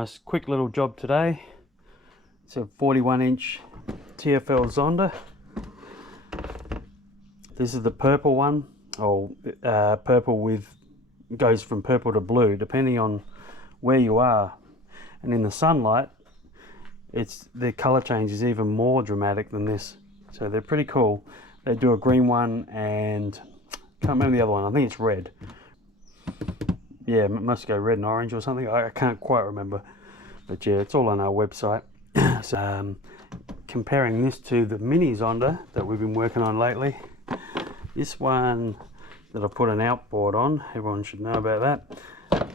nice quick little job today. It's a 41-inch TFL Zonda. This is the purple one, or purple with, goes from purple to blue depending on where you are, and in the sunlight the color change is even more dramatic than this, so they're pretty cool. They do a green one and can't remember the other one. I think it's red. Yeah, it must go red and orange or something. I can't quite remember, but yeah, it's all on our website. So comparing this to the mini Zonda that we've been working on lately, this one that I put an outboard on, everyone should know about that.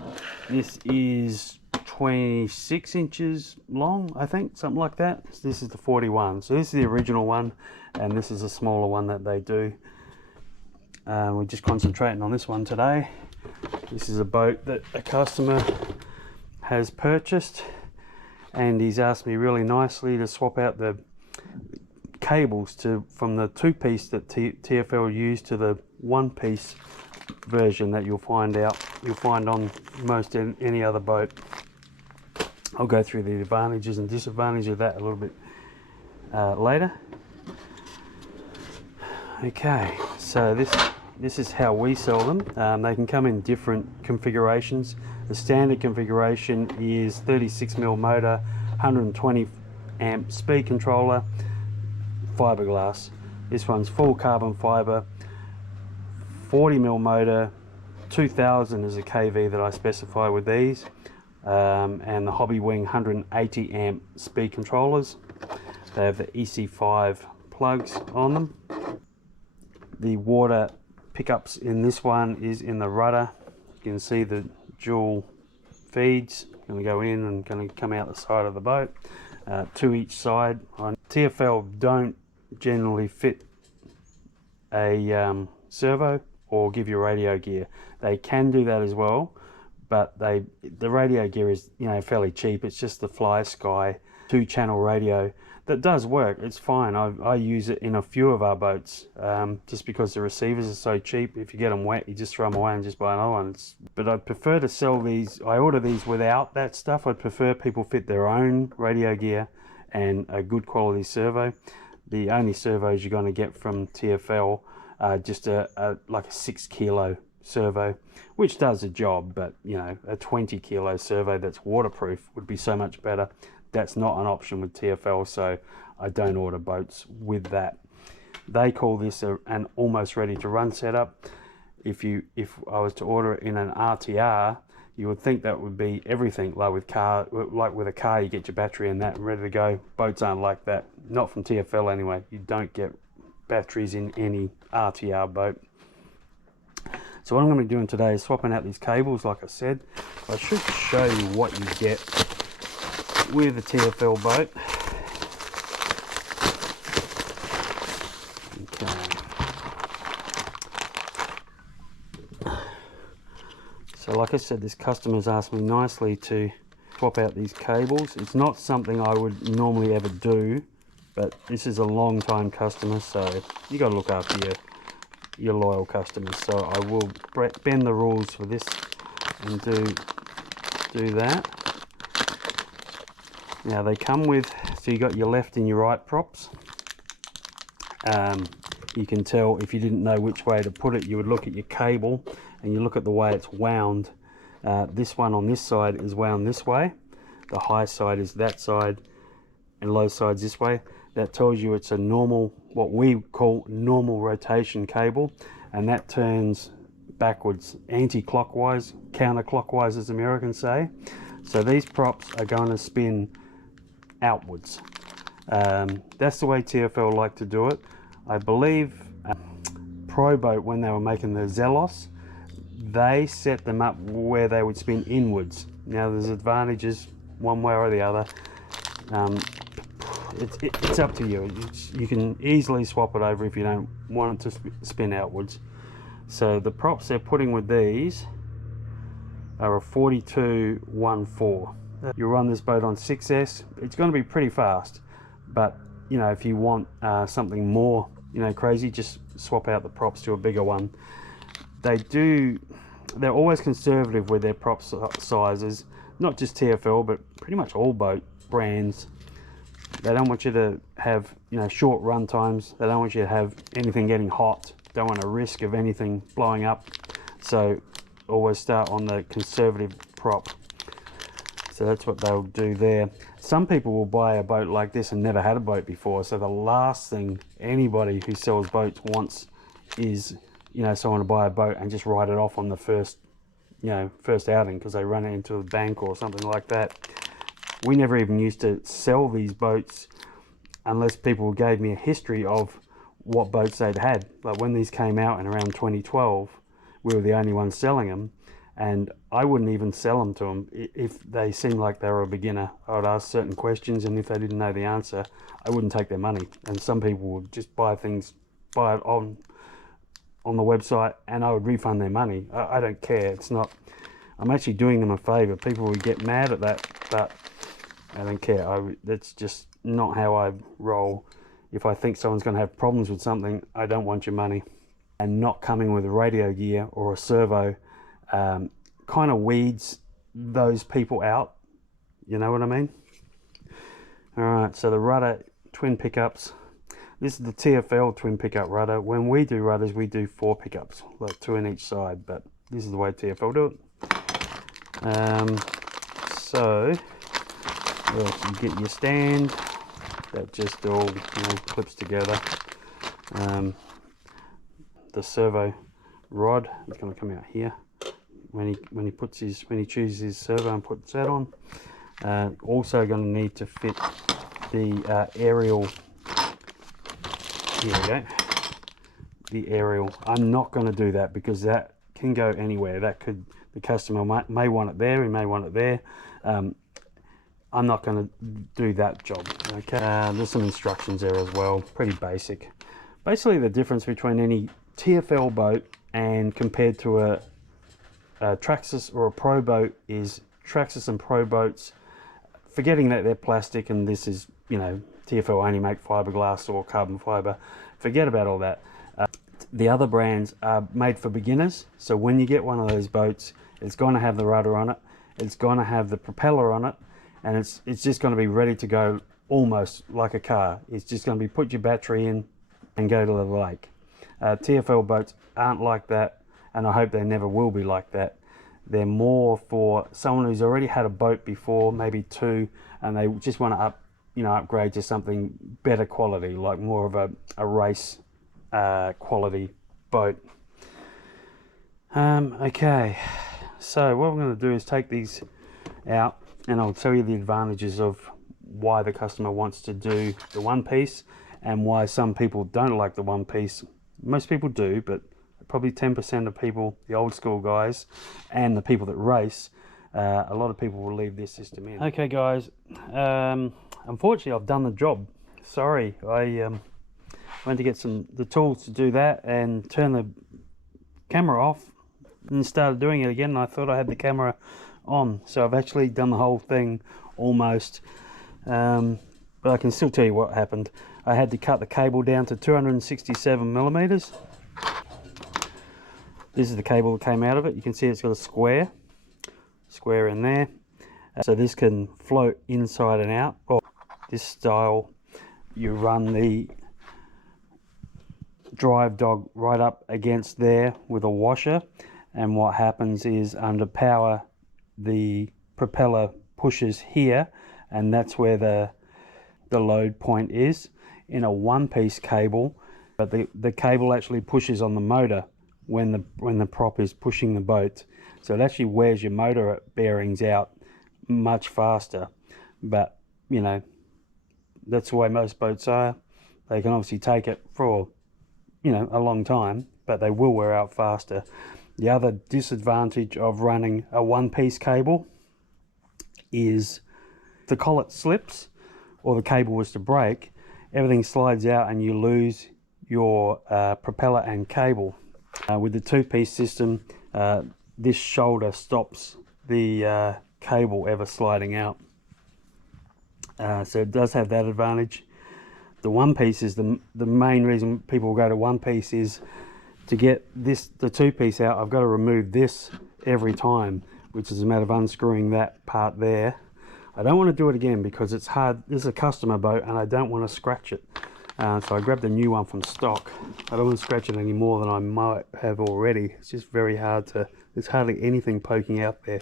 This is 26 inches long, I think, something like that. This is the 41, so this is the original one, and this is a smaller one that they do. We're just concentrating on this one today. This is a boat that a customer has purchased, and he's asked me really nicely to swap out the cables from the two-piece that TFL used to the one-piece version that you'll find on most any other boat. I'll go through the advantages and disadvantages of that a little bit later. Okay, so this is how we sell them. They can come in different configurations. The standard configuration is 36mm motor, 120 amp speed controller, fiberglass. This one's full carbon fiber, 40mm motor, 2000 is a kV that I specify with these, and the Hobby Wing 180 amp speed controllers. They have the EC5 plugs on them. The water pickups in this one is in the rudder. You can see the dual feeds going to go in and going to come out the side of the boat, to each side. TFL don't generally fit a servo or give you radio gear. They can do that as well, but the radio gear is, you know, fairly cheap. It's just the Fly Sky 2-channel radio that does work. It's fine. I use it in a few of our boats, just because the receivers are so cheap. If you get them wet, you just throw them away and just buy another one. But I'd prefer to sell these. I order these without that stuff. I'd prefer people fit their own radio gear and a good quality servo. The only servos you're going to get from TFL are just like a 6 kilo servo, which does a job, but you know, a 20 kilo servo that's waterproof would be so much better. That's not an option with TFL, so I don't order boats with that. They call this an almost ready to run setup. If I was to order it in an RTR, you would think that would be everything. Like with a car, you get your battery and that and ready to go. Boats aren't like that. Not from TFL anyway. You don't get batteries in any RTR boat. So what I'm going to be doing today is swapping out these cables, like I said. I should show you what you get with a TFL boat. Okay. So like I said, this customer's asked me nicely to swap out these cables. It's not something I would normally ever do, but this is a long time customer, so you got to look after your loyal customers. So I will bend the rules for this and do that. Now they come with, so you got your left and your right props. You can tell, if you didn't know which way to put it, you would look at your cable and you look at the way it's wound. This one on this side is wound this way, the high side is that side, and low side's this way. That tells you it's a normal, what we call normal rotation cable, and that turns backwards, anti-clockwise, counterclockwise as Americans say. So these props are going to spin outwards. That's the way TFL like to do it. I believe Pro Boat, when they were making the Zelos, they set them up where they would spin inwards. Now there's advantages one way or the other. It's up to you. You can easily swap it over if you don't want it to spin outwards. So the props they're putting with these are a 4214. You run this boat on 6S, it's going to be pretty fast, but you know, if you want something more, you know, crazy, just swap out the props to a bigger one. They're always conservative with their prop sizes. not just TFL, but pretty much all boat brands. They don't want you to have, you know, short run times. They don't want you to have anything getting hot. Don't want a risk of anything blowing up. So always start on the conservative prop. So that's what they'll do there. Some people will buy a boat like this and never had a boat before. So the last thing anybody who sells boats wants is, you know, someone to buy a boat and just write it off on the first, you know, first outing because they run it into a bank or something like that. We never even used to sell these boats unless people gave me a history of what boats they'd had. Like when these came out in around 2012, we were the only ones selling them, and I wouldn't even sell them to them if they seemed like they were a beginner. I would ask certain questions, and if they didn't know the answer, I wouldn't take their money. And some people would just buy it on the website, and I would refund their money. I don't care. It's not. I'm actually doing them a favor. People would get mad at that, but I don't care. That's just not how I roll. If I think someone's going to have problems with something, I don't want your money. And not coming with a radio gear or a servo kind of weeds those people out. You know what I mean? Alright, so the rudder twin pickups. This is the TFL twin pickup rudder. When we do rudders, we do 4 pickups, like 2 in each side, but this is the way TFL do it. So you get your stand that just all, you know, clips together. The servo rod is going to come out here when he chooses his servo and puts that on. Also going to need to fit the aerial. Here we go. The aerial. I'm not going to do that because that can go anywhere. The customer may want it there. He may want it there. I'm not going to do that job. Okay. There's some instructions there as well. Pretty basic. Basically, the difference between any TFL boat and compared to a Traxxas or a Pro boat is Traxxas and Pro boats, forgetting that they're plastic and this is, you know, TFL only make fiberglass or carbon fiber. Forget about all that. The other brands are made for beginners. So when you get one of those boats, it's going to have the rudder on it. It's going to have the propeller on it. And it's just going to be ready to go almost like a car. It's just going to be put your battery in and go to the lake. TFL boats aren't like that, and I hope they never will be like that. They're more for someone who's already had a boat before, maybe 2, and they just want to upgrade to something better quality, like more of a race quality boat. Okay, so what I'm going to do is take these out, and I'll tell you the advantages of why the customer wants to do the one piece and why some people don't like the one piece. Most people do, but probably 10% of people, the old school guys and the people that race, a lot of people will leave this system in. Okay guys, unfortunately I've done the job. Sorry, I went to get the tools to do that and turn the camera off and started doing it again, and I thought I had the camera on, so I've actually done the whole thing almost, but I can still tell you what happened. I had to cut the cable down to 267 millimeters. This is the cable that came out of it. You can see it's got a square in there, so this can float inside and out. Or this style, you run the drive dog right up against there with a washer, and what happens is under power the propeller pushes here, and that's where the load point is. In a one-piece cable, but the cable actually pushes on the motor when the prop is pushing the boat, so it actually wears your motor bearings out much faster. But you know, that's the way most boats are. They can obviously take it for, you know, a long time, but they will wear out faster. The other disadvantage of running a one-piece cable is if the collet slips or the cable was to break, everything slides out and you lose your propeller and cable. With the two-piece system, this shoulder stops the cable ever sliding out. So it does have that advantage. The one-piece is the main reason people go to one-piece is to get the two-piece out. I've got to remove this every time, which is a matter of unscrewing that part there. I don't want to do it again because it's hard. This is a customer boat and I don't want to scratch it. So I grabbed a new one from stock. I don't want to scratch it any more than I might have already. It's just very hard to, there's hardly anything poking out there.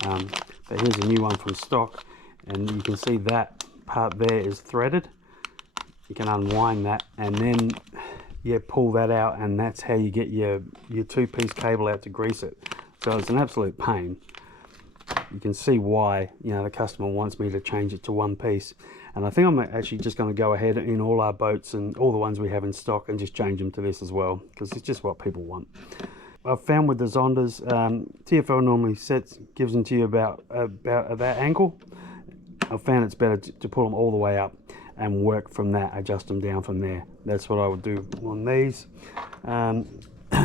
But here's a new one from stock, and you can see that part there is threaded. You can unwind that and then you pull that out, and that's how you get your two-piece cable out to grease it. So it's an absolute pain. You can see why, you know, the customer wants me to change it to one piece. And I think I'm actually just going to go ahead in all our boats and all the ones we have in stock and just change them to this as well, because it's just what people want. I've found with the Zondas, TFL normally gives them to you about that ankle. I've found it's better to pull them all the way up and work from that, adjust them down from there. That's what I would do on these.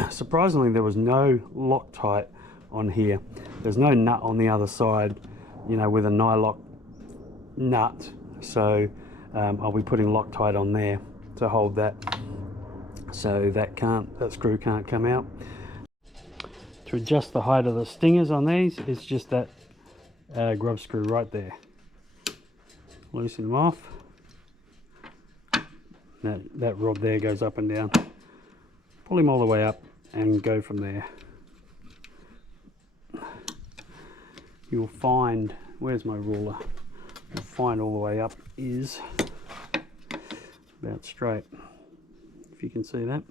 Surprisingly, there was no Loctite on here. There's no nut on the other side, you know, with a nylock nut. So I'll be putting Loctite on there to hold that, so that screw can't come out. To adjust the height of the stingers on these, it's just that grub screw right there. Loosen them off. That rod there goes up and down. Pull him all the way up and go from there. You'll find, where's my ruler? You'll find all the way up is about straight, if you can see that.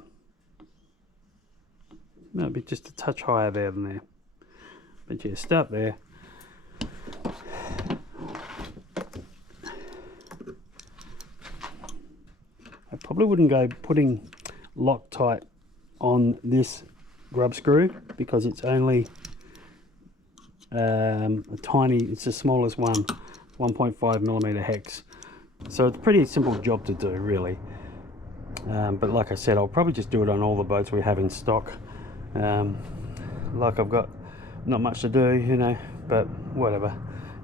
Might be just a touch higher there than there, but yeah, start there. I probably wouldn't go putting Loctite on this grub screw because it's only it's the smallest one, 1.5mm hex, so it's a pretty simple job to do really. But like I said, I'll probably just do it on all the boats we have in stock. Like I've got not much to do, you know, but whatever.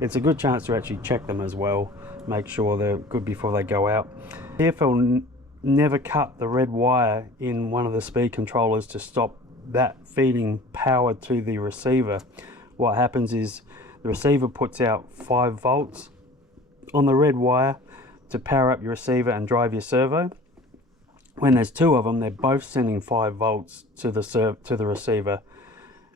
It's a good chance to actually check them as well, make sure they're good before they go out. TFL never cut the red wire in one of the speed controllers to stop that feeding power to the receiver. What happens is the receiver puts out 5 volts on the red wire to power up your receiver and drive your servo. When there's 2 of them, they're both sending 5 volts to the receiver,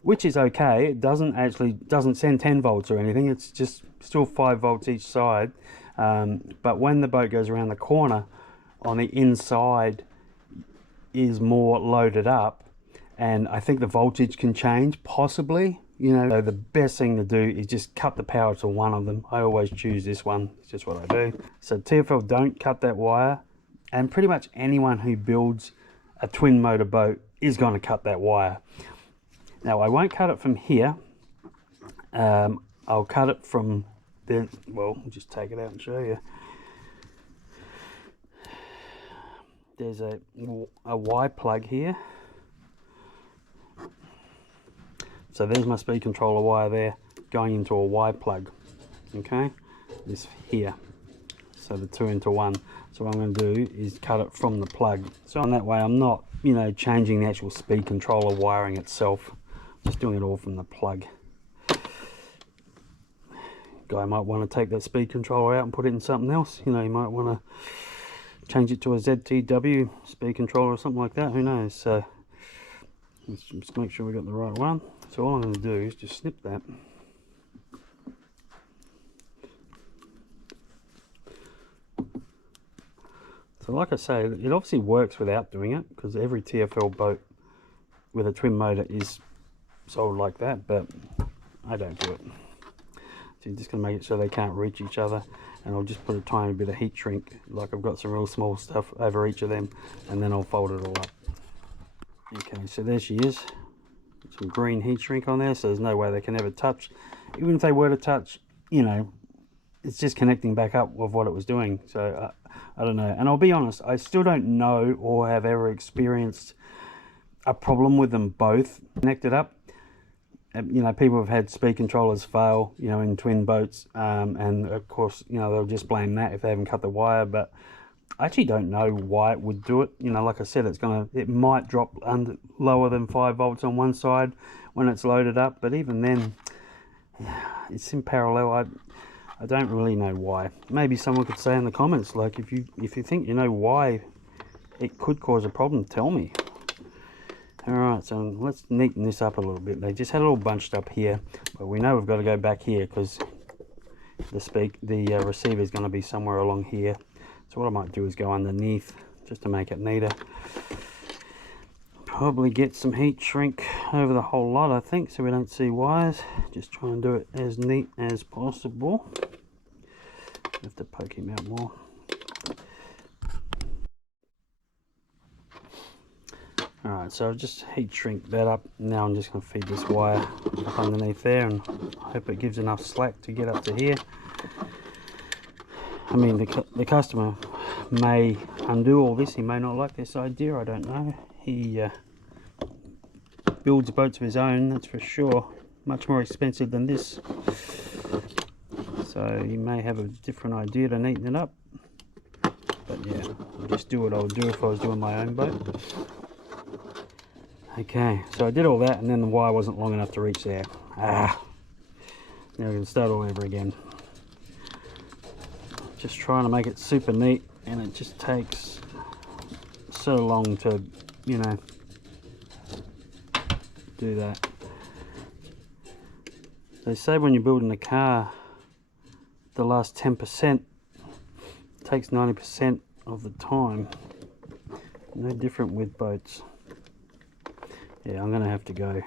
which is okay. It doesn't send 10 volts or anything. It's just still 5 volts each side. But when the boat goes around the corner, on the inside is more loaded up, and I think the voltage can change possibly. You know, so the best thing to do is just cut the power to one of them. I always choose this one. It's just what I do. So TFL don't cut that wire. And pretty much anyone who builds a twin motor boat is going to cut that wire. Now I won't cut it from here. I'll cut it from the, well, I'll just take it out and show you. There's a Y plug here. So there's my speed controller wire there going into a Y plug. Okay, this here. So the 2 into 1. So what I'm going to do is cut it from the plug. So on that way I'm not, you know, changing the actual speed controller wiring itself. Just doing it all from the plug. Guy might want to take that speed controller out and put it in something else. You know, you might want to change it to a ZTW speed controller or something like that. Who knows? So let's just make sure we got the right one. So all I'm going to do is just snip that. So like I say, it obviously works without doing it, because every TFL boat with a twin motor is sold like that, but I don't do it. So you're just going to make it so they can't reach each other, and I'll just put a tiny bit of heat shrink, like I've got some real small stuff over each of them, and then I'll fold it all up. Okay, so there she is. Some green heat shrink on there, so there's no way they can ever touch. Even if they were to touch, you know, it's just connecting back up with what it was doing. So I don't know, and I'll be honest, I still don't know or have ever experienced a problem with them both connected up. You know, people have had speed controllers fail, you know, in twin boats, and of course, you know, they'll just blame that if they haven't cut the wire. But I actually don't know why it would do it. You know, like I said, it might drop lower than 5 volts on one side when it's loaded up, but even then, it's in parallel. I don't really know why. Maybe someone could say in the comments, like, if you think you know why it could cause a problem, tell me. Alright, so let's neaten this up a little bit. They just had it all bunched up here, but we know we've got to go back here because the receiver is going to be somewhere along here. So what I might do is go underneath just to make it neater. Probably get some heat shrink over the whole lot, I think, so we don't see wires. Just try and do it as neat as possible. Have to poke him out more. Alright, so I've just heat shrink that up. Now I'm just going to feed this wire up underneath there and hope it gives enough slack to get up to here. I mean, the customer may undo all this. He may not like this idea, I don't know. He builds boats of his own, that's for sure. Much more expensive than this. So he may have a different idea to neaten it up. But yeah, I'll just do what I would do if I was doing my own boat. Okay, so I did all that and then the wire wasn't long enough to reach there. Now we're going to start all over again. Just trying to make it super neat, and it just takes so long to, you know, do that. They say when you're building a car, the last 10% takes 90% of the time. No different with boats. Yeah, I'm gonna have to go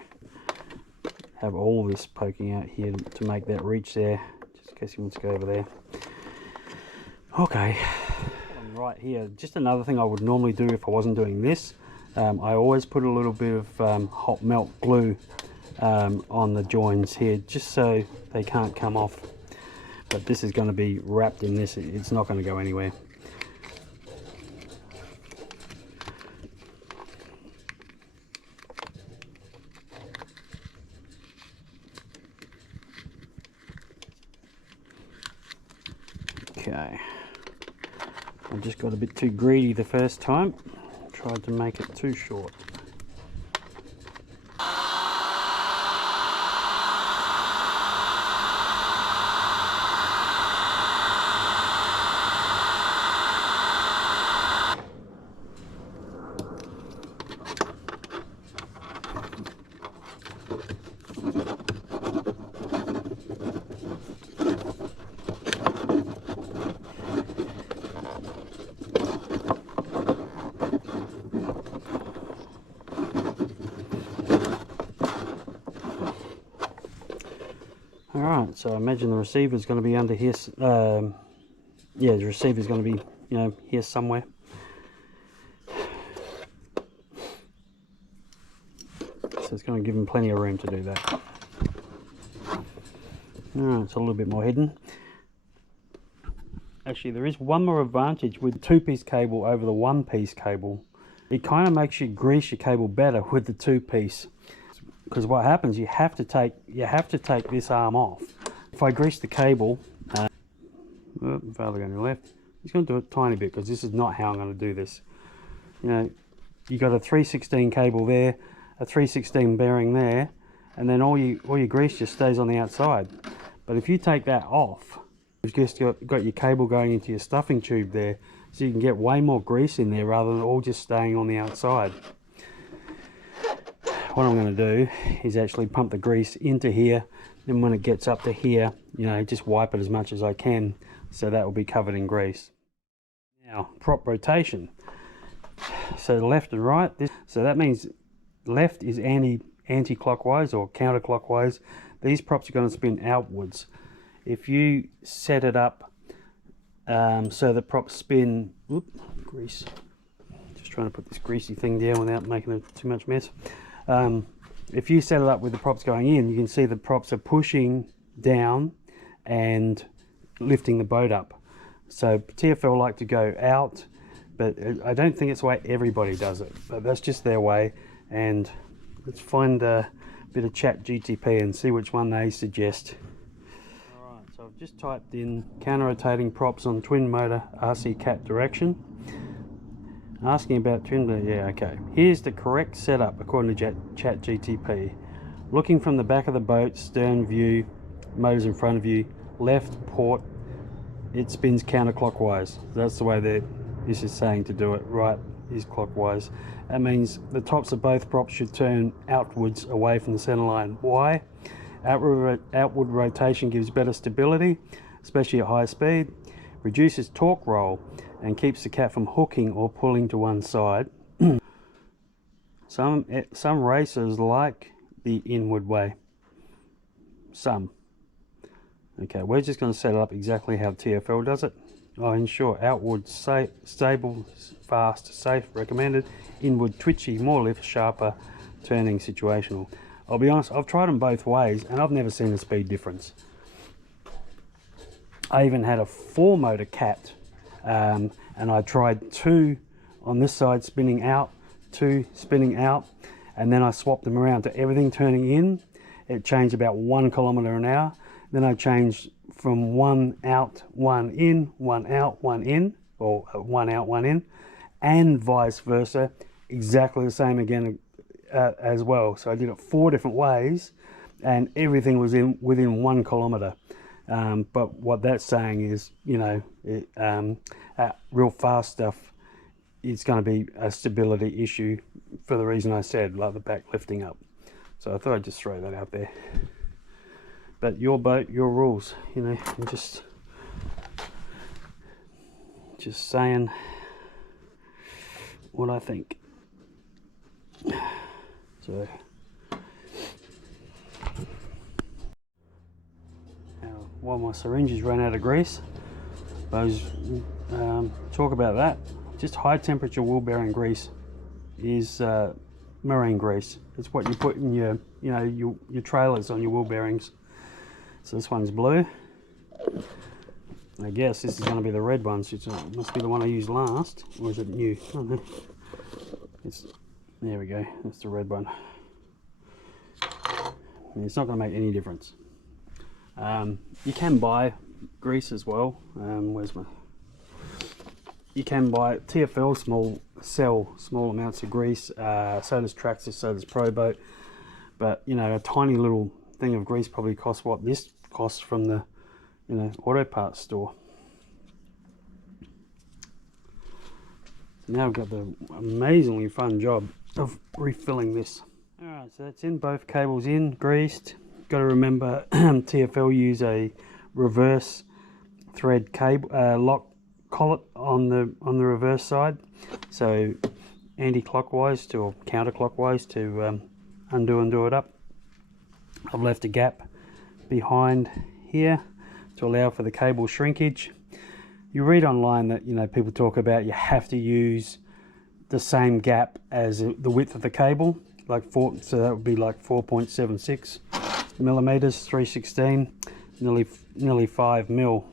have all this poking out here to make that reach there, just in case he wants to go over there. Okay, right here, just another thing I would normally do if I wasn't doing this. I always put a little bit of hot melt glue on the joins here, just so they can't come off. But this is going to be wrapped in this, it's not going to go anywhere. Okay, I just got a bit too greedy the first time, tried to make it too short. Alright, so I imagine the receiver is going to be under here. Yeah, the receiver is going to be, you know, here somewhere. So it's going to give him plenty of room to do that. Alright, it's a little bit more hidden. Actually, there is one more advantage with the two-piece cable over the one-piece cable. It kind of makes you grease your cable better with the two-piece. Because what happens, you have to take this arm off. If I grease the cable, Father going to the left, he's going to do it a tiny bit because this is not how I'm going to do this. You know, you got a 316 cable there, a 316 bearing there, and then all your grease just stays on the outside. But if you take that off, you've just got your cable going into your stuffing tube there, so you can get way more grease in there rather than all just staying on the outside. What I'm going to do is actually pump the grease into here, and when it gets up to here, you know, just wipe it as much as I can, so that will be covered in grease. Now, prop rotation. So left and right, so that means left is anti-clockwise or counterclockwise. These props are going to spin outwards. If you set it up so the props spin, grease. Just trying to put this greasy thing down without making too much mess. If you set it up with the props going in, you can see the props are pushing down and lifting the boat up. So TFL like to go out, but I don't think it's the way everybody does it, but that's just their way. And let's find a bit of chat GTP and see which one they suggest. Alright, so I've just typed in counter-rotating props on twin motor RC cat direction. Asking about twin, yeah, okay. Here's the correct setup according to chat GTP. Looking from the back of the boat, stern view, motor's in front of you, left port, it spins counterclockwise. That's the way that this is saying to do it. Right is clockwise. That means the tops of both props should turn outwards away from the center line. Why? Outward rotation gives better stability, especially at high speed, reduces torque roll, and keeps the cat from hooking or pulling to one side. Some racers like the inward way. Some. Okay, we're just going to set it up exactly how TFL does it. Oh, ensure outward stable, fast, safe, recommended. Inward twitchy, more lift, sharper, turning, situational. I'll be honest, I've tried them both ways and I've never seen a speed difference. I even had a 4-motor cat, and I tried 2 on this side spinning out, 2 spinning out, and then I swapped them around to everything turning in. It changed about 1 kilometer an hour. Then I changed from 1 out, 1 in, 1 out, 1 in, or 1 out, 1 in, and vice versa, exactly the same again as well. So I did it 4 different ways, and everything was within 1 kilometer. But what that's saying is, you know, real fast stuff, it's going to be a stability issue for the reason I said, like the back lifting up. So I thought I'd just throw that out there. But your boat, your rules, you know. I'm just saying what I think. So while my syringes ran out of grease, suppose talk about that. Just high temperature wheel bearing grease is marine grease. It's what you put in your, you know, your trailers on your wheel bearings. So this one's blue. I guess this is going to be the red one, so it must be the one I used last, or is it new? I don't know. There we go, that's the red one. And it's not going to make any difference. You can buy grease as well. You can buy TFL sell small amounts of grease. So does Traxxas, so does Pro Boat. But you know, a tiny little thing of grease probably costs what this costs from the, you know, auto parts store. So now I've got the amazingly fun job of refilling this. Alright, so that's in, both cables in, greased. Got to remember TFL use a reverse thread cable lock collet on the reverse side, so anti-clockwise to, or counterclockwise to undo it up. I've left a gap behind here to allow for the cable shrinkage. You read online that, you know, people talk about you have to use the same gap as the width of the cable, like so that would be like 4.76 millimeters, 316, nearly 5 mil.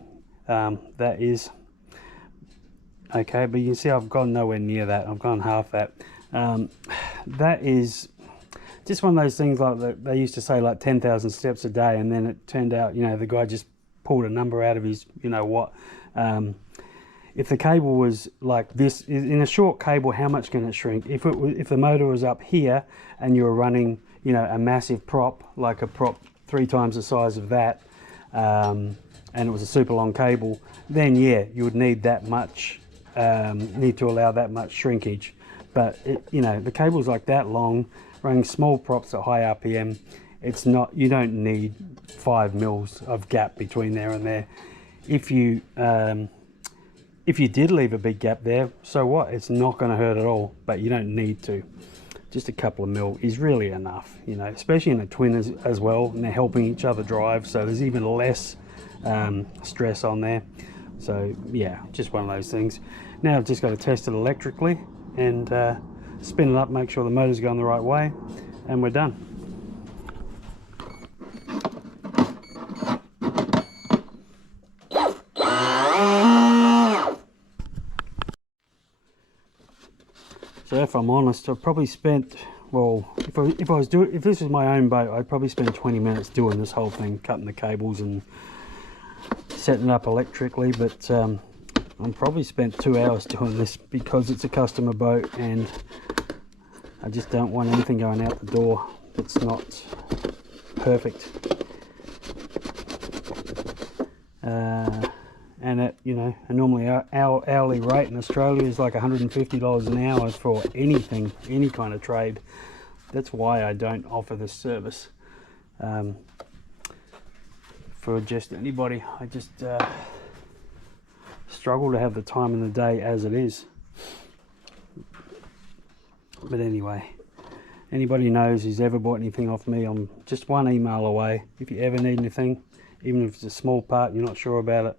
That is okay, but you can see I've gone nowhere near that. I've gone half that. That is just one of those things, like they used to say, like 10,000 steps a day, and then it turned out, you know, the guy just pulled a number out of his, you know what. If the cable was like this, in a short cable, how much can it shrink? If the motor was up here and you were running, you know, a massive prop, like a prop 3 times the size of that, and it was a super long cable, then yeah, you would need that much, need to allow that much shrinkage. But you know, the cable's like that long, running small props at high RPM, it's not, you don't need 5 mils of gap between there and there. If you did leave a big gap there, so what? It's not going to hurt at all, but you don't need to. Just a couple of mil is really enough, you know, especially in a twin as well, and they're helping each other drive, so there's even less stress on there. So yeah, just one of those things. Now I've just got to test it electrically and spin it up, make sure the motor's going the right way, and we're done. So if I'm honest, I've probably spent, well, if this was my own boat, I'd probably spend 20 minutes doing this whole thing, cutting the cables and setting it up electrically, but I've probably spent 2 hours doing this because it's a customer boat and I just don't want anything going out the door that's not perfect. and at, you know, normally our hourly rate in Australia is like $150 an hour for anything, any kind of trade. That's why I don't offer this service for just anybody. I just struggle to have the time in the day as it is. But anyway, anybody knows who's ever bought anything off me, I'm just one email away. If you ever need anything, even if it's a small part, you're not sure about it,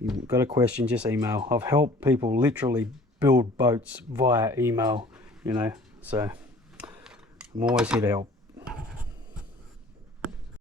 you've got a question, just email. I've helped people literally build boats via email, you know, so I'm always here to help.